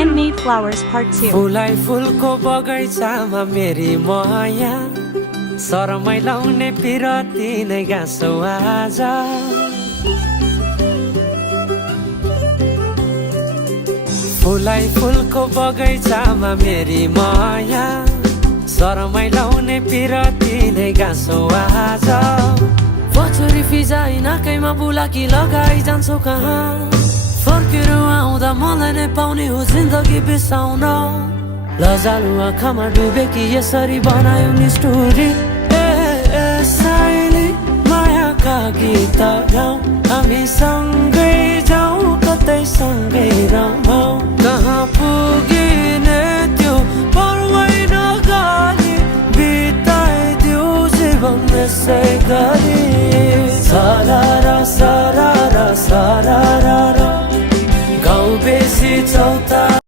Handmade Flowers Part 2. फुलाई फुलको बगैँचामा मेरी माया शरमै लाउने पिरती नै गाँसौ आज फुलाई फुलको बगैँचामा मेरी माया शरमै लाउने पिरती नै गाँसौ आज पछुरी फिजाइ नाकैमा बुलाकी लगाइ जान्छौ कहाँ फर्केर आउँदा मलाई नै पाउने हो जिन्दगी बिसाउन लजालु आँखामा डुबेकी यसरी बनायो नि स्टोरी साइली मायाका गीत गाउँ हामी सँगै जाउँ कतै सँगै रमाउँ कहाँ पुगिने त्यो पर्वै नगरी बिताइदिऊ जीवन यसै गरी सरारा सरारा सरारा गाउँ बेसी चौ